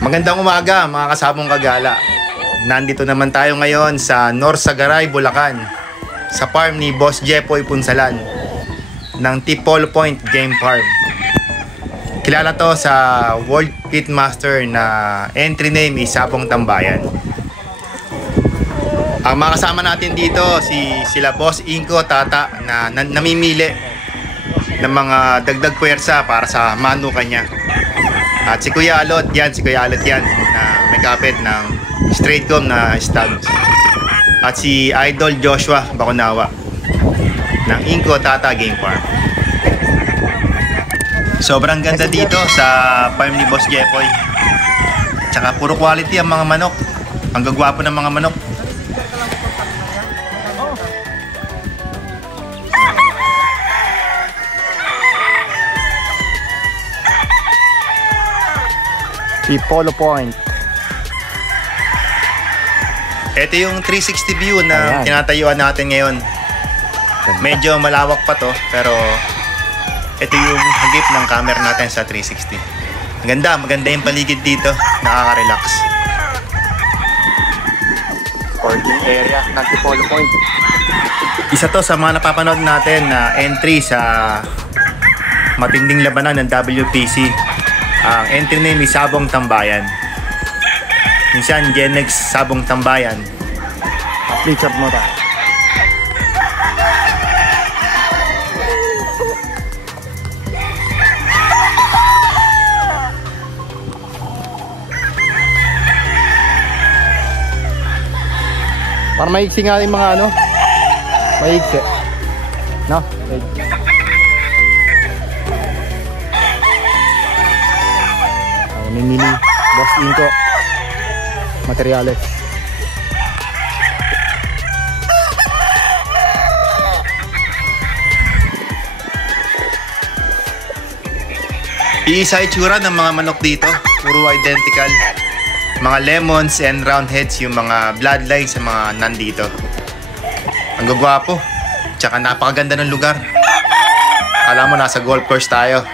Magandang umaga mga kasabong kagala. Nandito naman tayo ngayon sa North Sagaray, Bulacan, sa farm ni Boss Jepoy Punsalan ng Tipolo Point Game Farm. Kilala to sa World Pitmaster na entry name is Sabong Tambayan. Ang mga kasama natin dito sila Boss Inko Tata na namimili ng mga dagdag puwersa para sa manukan niya. At si Kuya Alot yan na may kapit ng straight comb na studs. At si Idol Joshua Bakunawa ng Inko Tata Game Farm. Sobrang ganda dito sa farm ni Boss Jepoy. Tsaka puro quality ang mga manok. Ang gagwapo ng mga manok. Tipolo Point. Ito yung 360 view na tinatayuan natin ngayon. Medyo malawak pa to, pero ito yung hagip ng camera natin sa 360. Maganda yung paligid dito, nakaka-relax. Parking area ng Tipolo Point. Isa to sa mga napapanood natin na entry sa matinding labanan ng WPC. Ang entry name is Sabong Tambayan. Minsan Genex Sabong Tambayan. Richard Mora. Para maiksi nga yung mga ano. Maiksi. No? Mini Boss Inko Materiales. Iisa itsura ng mga manok dito, puro identical. Mga lemons and round heads yung mga bloodlines sa mga nandito. Ang gagwapo, tsaka napakaganda ng lugar. Akala mo nasa golf course tayo.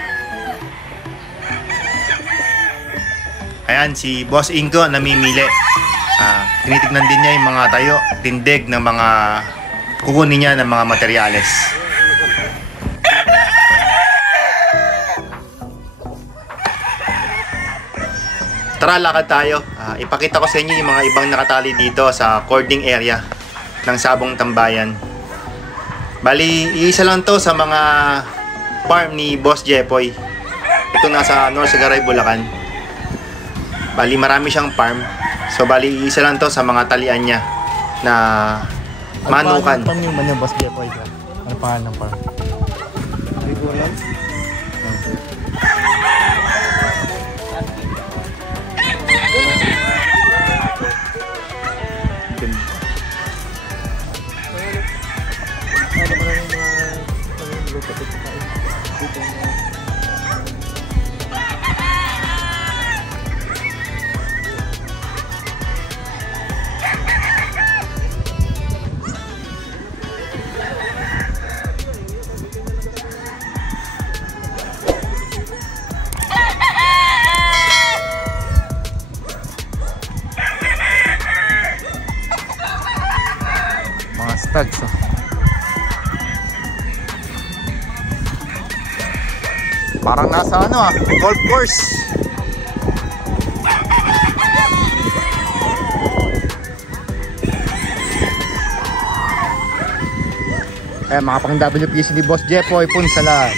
Ayan, si Boss Inko namimili. Tinitignan din niya yung mga tayo, tindig ng mga kukunin niya ng mga materyales. Tara, lakad tayo. Ipakita ko sa inyo yung mga ibang nakatali dito sa cording area ng Sabong Tambayan. Bali, isa lang to sa mga farm ni Boss Jepoy. Ito nasa North Sagaray, Bulacan. Bali, marami siyang farm. So, bali, isa lang to sa mga talian niya na manukan. Ano yung man yung Boss Jepoy? Ano pangalan ng farm? Hindi ko alam. Stags, oh. Parang nasa golf course. Mga pang WPC ni Boss Jepoy Punsalan.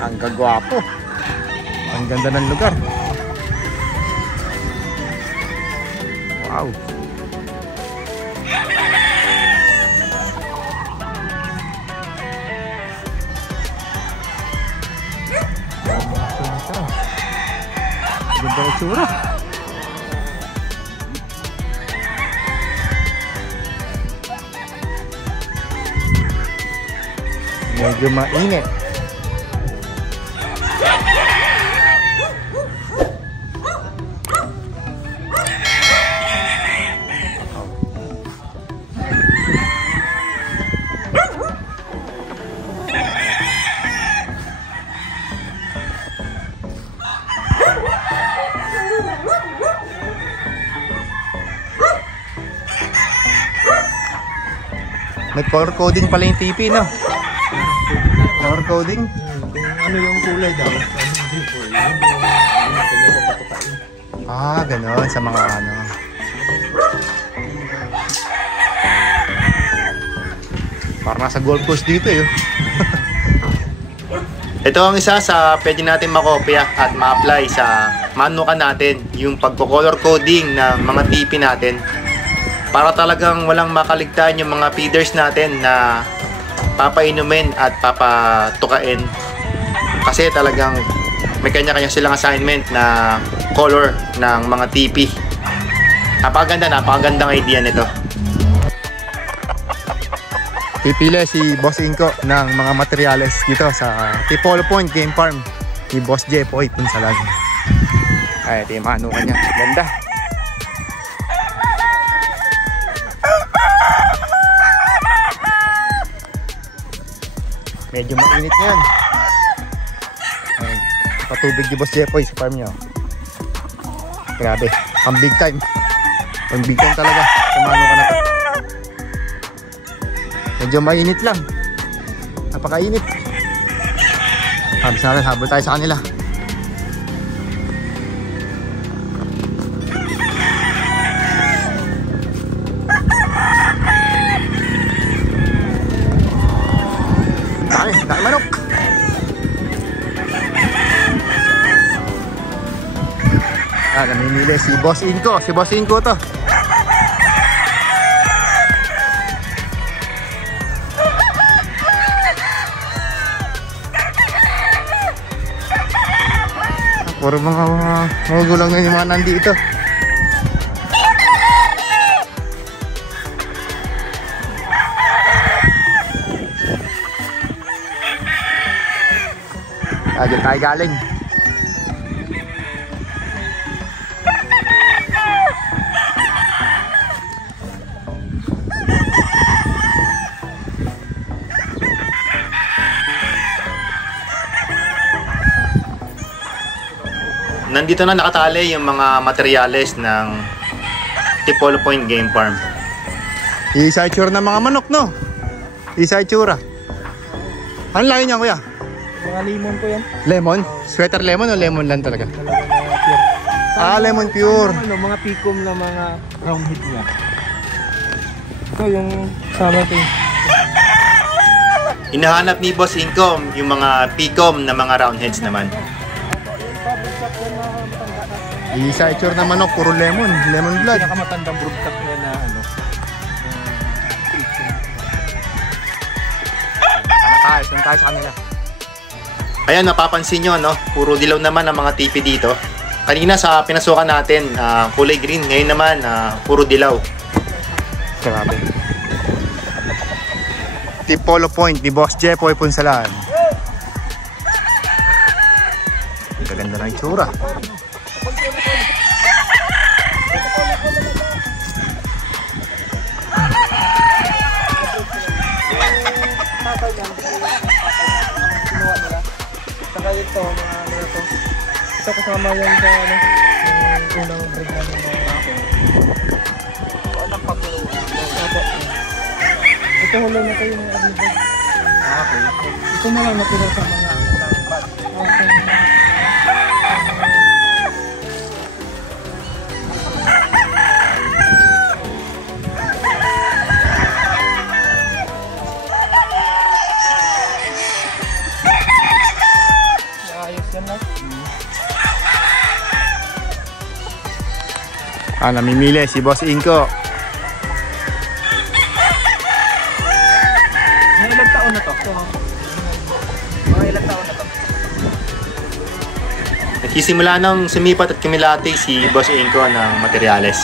Ang gagwapo. Ang ganda ng lugar. Wow. Ganda ng tsura. Medyo mainit. May color coding pala yung TV, no? Color coding? Kung ano yung kulay daw. Ah, gano'n sa mga ano. Parang nasa Gold Coast dito eh. Ito ang isa sa pwede natin makopya at ma-apply sa manukan natin, yung pagko-color coding ng mga TV natin para talagang walang makaligtaan yung mga feeders natin na papainumin at papatukain, kasi talagang may kanya-kanya silang assignment na color ng mga TV. Napakagandang idea nito. Pipili si Boss Inko ng mga materyales dito sa Tipolo Point Game Farm ni Boss Jepoy Punsalan. Ay, ito yung manukan niya. Ganda. Medyo mainit ngayon. Ayun, patubig ni Boss Jepoy sa farm niya. Grabe, pang big time. Pang big time talaga sa manukan na to. Medyo mainit lang. Napakainit. Habis natin, habol tayo sa kanila. Dami manok. Namimili si Boss Inko. Si Boss Inko to. Puro mga magulang na yung mga nandito. Diyan tayo galing. Nandito na nakatali yung mga materyales ng Tipolo Point Game Farm. Isa itsura ng mga manok, no? Isa itsura. Ano laki niya, kuya? Mga lemon po yan. Lemon? Sweater lemon o lemon lang talaga? Lemon pure. Mga pikom na mga round head niya. Ito yung sama ito. Hinahanap ni Boss Inko yung mga picom na mga roundheads naman. Isa itsura ng manok, puro lemon. Lemon blood. Pinakamatandang broadcast niya na ano. Saan tayo sa kanila? Ayan, napapansin nyo, no? Puro dilaw naman ang mga TV dito. Kanina sa pinasukan natin, kulay green. Ngayon naman, puro dilaw. Grabe. Tipolo Point ni Boss Jepoy Punsalan. Ang gaganda ng itsura. Saka ito, mga ano ito. Ito kasama yung sa ano, yung unang break na ng mga ako. Ito anak pa po. Ito hula na kayo ng early bird. Okay. Ito na lang natira sa mga bad. Namimili si Boss Inko. Mga ilang taon na to? Mga ilang taon na to? Nagsisimula ng sumipat at kumilati si Boss Inko ng materyales.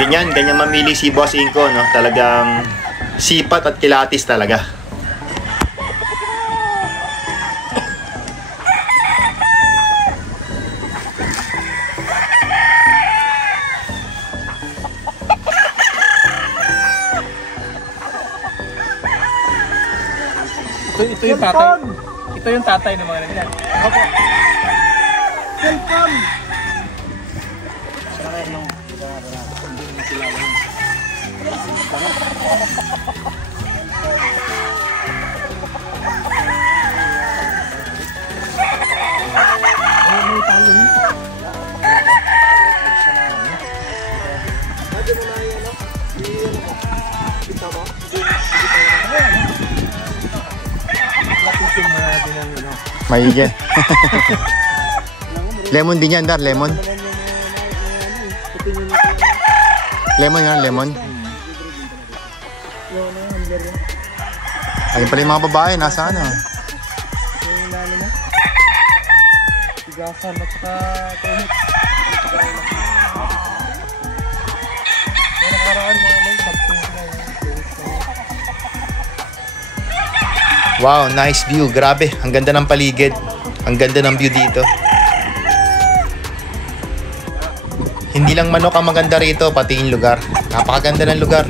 Ganyan mamili si Boss Inko, no? Talagang sipat at kilatis talaga. Ito yung tatay. Ito yung tatay ng mga ganyan. Opo. Welcome! Maigyan. Lemon din yan, Dar. Lemon. Lemon yan, lemon. Ayun pala yung mga babae. Nasa ano? Yung nalo mo? Tigasan at saka tuhit. Yung nakaraan mo may sabtong na yung tuhit na. Wow, nice view. Grabe, ang ganda ng paligid. Ang ganda ng view dito. Hindi lang manok ang maganda rito, pati yung lugar. Napakaganda ng lugar.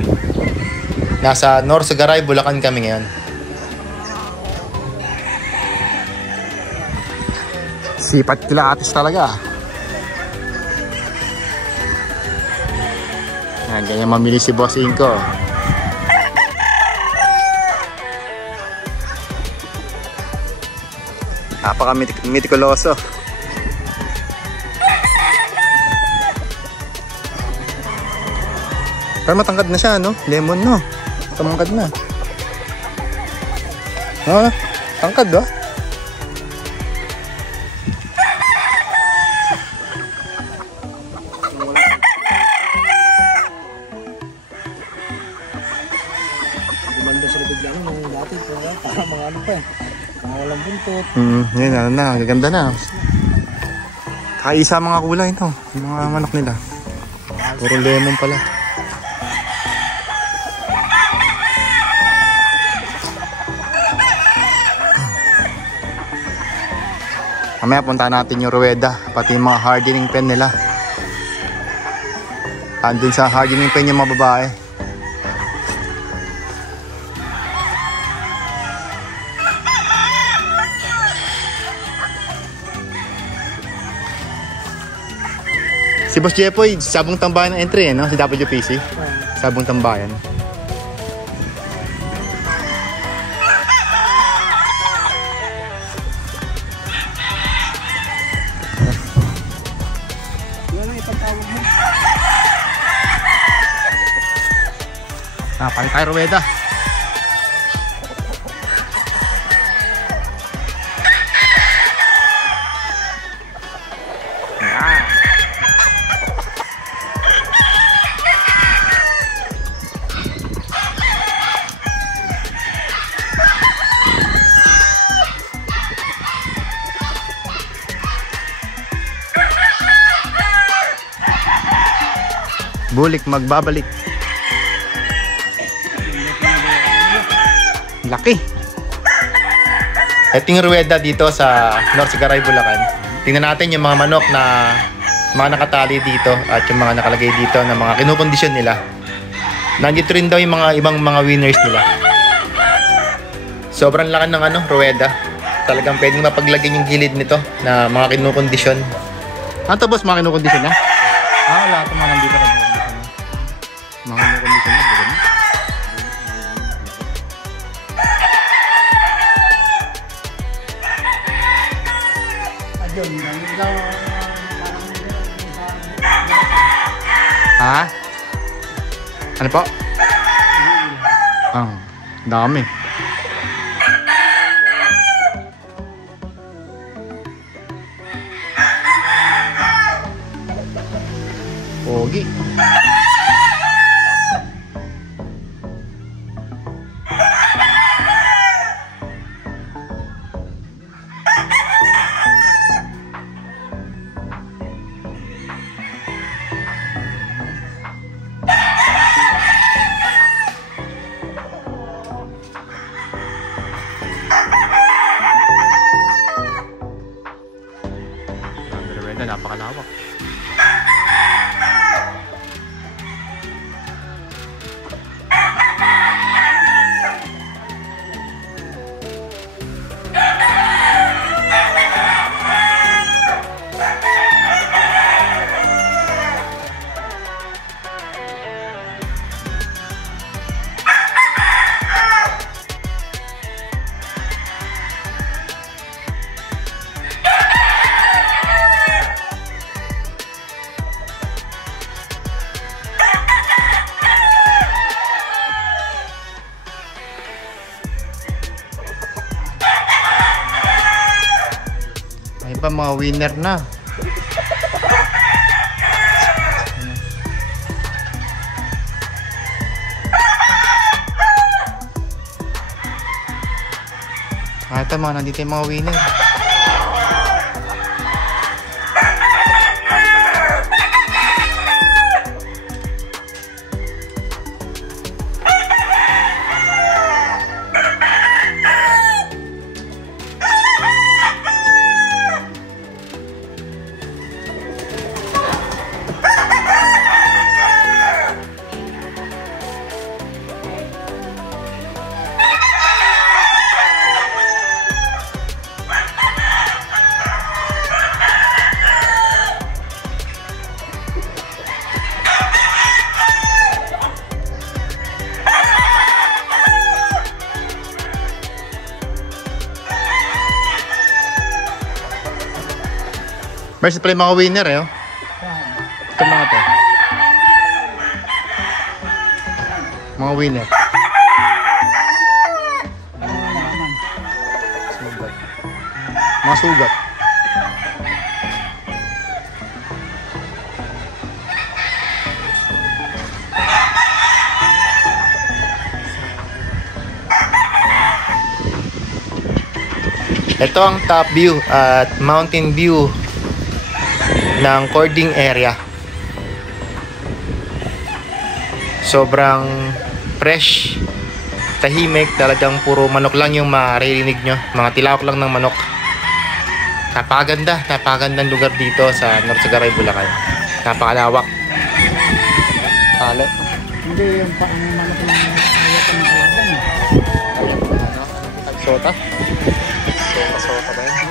Nasa Norsogaray, Bulacan kami ngayon. Sipat kila atis talaga. Yan, ganyan mamili si Boss Inko. Napaka-mitikuloso. Pero matangkad na siya, no? Lemon, no? Tumangkad na. Ah, tangkad, oh. Gumanda sa libig lang nung dati. Para mga ano pa eh. Mga walang buntot. Yan, ano na, gaganda na. Kaisa mga kulay, no? Yung mga manok nila. Puro lemon pala. Mamaya punta natin yung ruweda, pati yung mga hardening pen nila. Andun sa hardening pen yung mga babae. Si Boss Jepoy, Sabong Tambayan ang entry, no? Si WPC. Sabong Tambayan. Palit tayo ruweda. Bulik magbabalik. Laki. Ito yung ruweda dito sa Norsogaray, Bulacan. Tingnan natin yung mga manok na mga nakatali dito at yung mga nakalagay dito na mga kinukondisyon nila. Nandito rin daw yung mga ibang mga winners nila. Sobrang laki ng ruweda. Talagang pwedeng mapaglagyan yung gilid nito na mga kinukondisyon. Ano to, boss? Mga kinukondisyon na? Lahat ng mga nandito ka. Mga kinukondisyon na. Ganun. Ha? Ano po? Dami. Pogi. Napakalawak. pa mga winner na. Ito mga nandito yung mga winner. Meron pala yung mga winner eh. Oh. Ito mga to. Mga winner. Sugat. Mga sugat. Ito ang top view at mountain view ng cording area. Sobrang fresh, tahimik, talagang puro manok lang yung maririnig nyo, mga tilawak lang ng manok. Napakagandang lugar dito sa Norzagaray, Bulacan. Napakalawak. Talo. Hindi yung paano manok ng ayat ng alaban. Sota? Sota ba yun?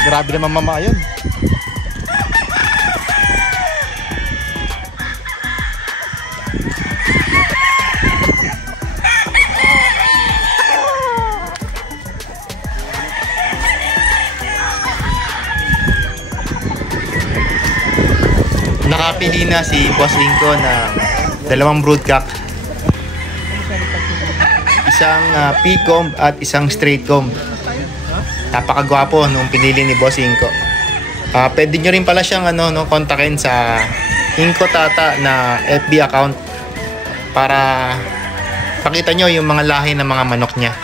Grabe naman mama yun. Nakapili na si Boss Inko ng dalawang broodcock. Isang P-comb at isang straight comb. Napakagwapo nung pinili ni Boss Inko. Pwede nyo rin pala siyang kontakin sa Inko Tata na FB account para pakita nyo yung mga lahi ng mga manok niya.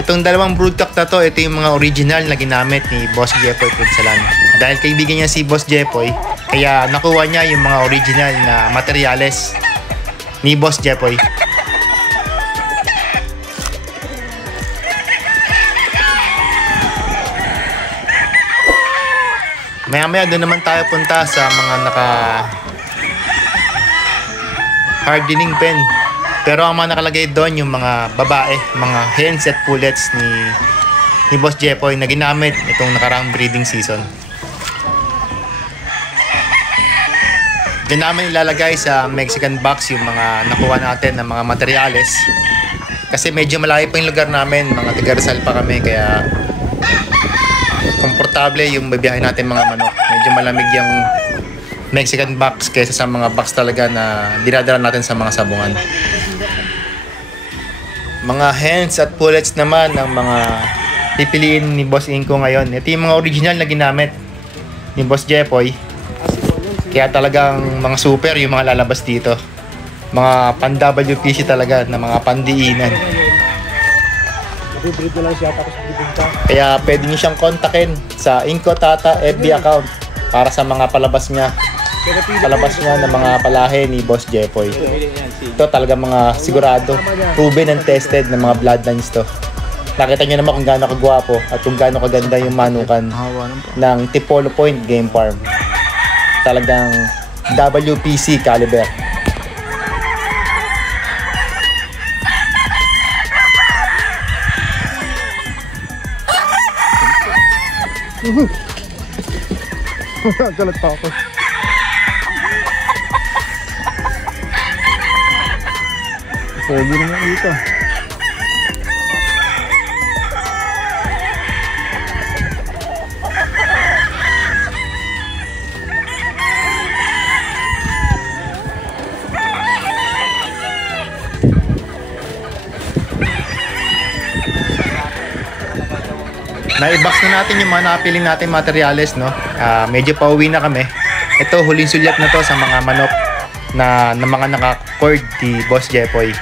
Itong dalawang broodcock na to, ito yung mga original na ginamit ni Boss Jepoy Pudsalan. Dahil kaibigan niya si Boss Jepoy, kaya nakuha niya yung mga original na materyales ni Boss Jepoy. Maya-maya doon naman tayo punta sa mga hardening pen. Pero ang mga nakalagay doon yung mga babae, mga hens at pullets ni Boss Jepoy na ginamit itong nakaraang breeding season. Doon namin ilalagay sa Mexican box yung mga nakuha natin ng mga materyales. Kasi medyo malayo pa yung lugar namin, mga taga Rizal pa kami, kaya komportable yung babiyahin natin mga manok. Medyo malamig yung Mexican box kaysa sa mga box talaga na dinadala natin sa mga sabungan. Mga hens at pullets naman ang mga pipiliin ni Boss Inko ngayon. Ito yung mga original na ginamit ni Boss Jepoy. Kaya talagang mga super yung mga lalabas dito. Mga pan-WPC talaga na mga pandiinan. Breed na lang siya tapos breeding ka. Kaya pwede nyo siyang kontakin sa Inko Tata FB account para sa mga palabas niya ng mga palahe ni Boss Jepoy. Ito talaga mga sigurado, proven and tested na mga bloodlines to. Nakita nyo naman kung gaano kagwapo at kung gaano kaganda yung manukan ng Tipolo Point Game Farm. Talagang WPC caliber. Galat pa ako. Pogi naman dito. Na-i-box na natin yung mga napiling natin materyales, no? Medyo pauwi na kami. Ito, huling sulyap na to sa mga manok na mga naka-cord di Boss Jepoy.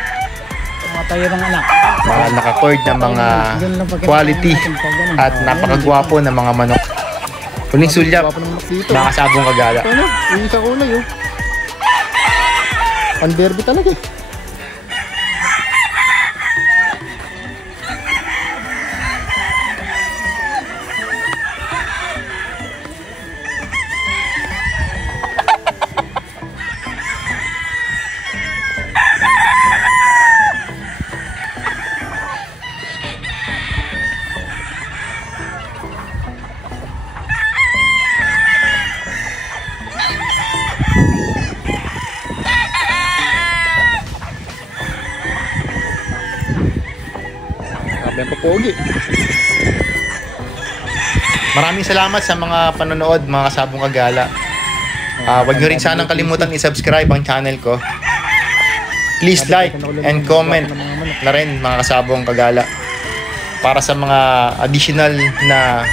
Mga tayo ng anak. Mga naka-cord na mga quality at napakagwapo na mga manok. Huling sulyap, Gwapo naman dito. nakasabong kagala. Ano? Yung isa kulay oh. Ang derby talaga eh. Sabi ang papogi. Maraming salamat sa mga panonood, mga kasabong kagala. Huwag nyo rin sanang kalimutan i-subscribe ang channel ko. Please like and comment na rin mga kasabong kagala para sa mga additional na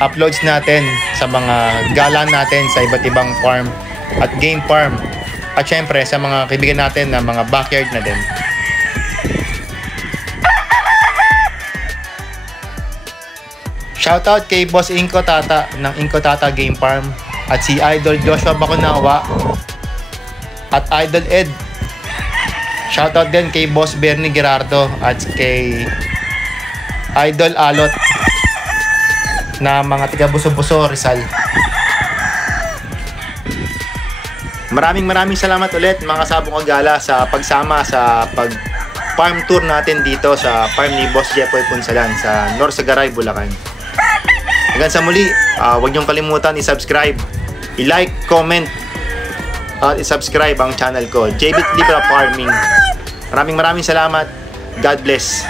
uploads natin sa mga gala natin sa iba't ibang farm at game farm at syempre sa mga kaibigan natin na mga backyard na din. Shoutout kay Boss Inko Tata ng Inko Tata Game Farm at si Idol Joshua Bacunawa at Idol Ed. Shoutout din kay Boss Bernie Gerardo at kay Idol Alot na mga tiga Buso-Buso, Rizal. Maraming salamat ulit mga kasabong kagala sa pagsama sa farm tour natin dito sa farm ni Boss Jepoy Punsalan sa Norsagaray, Bulacan. Hanggang sa muli, huwag niyong kalimutan i-subscribe, i-like, comment, at i-subscribe ang channel ko, JBit Libra Farming. Maraming salamat. God bless.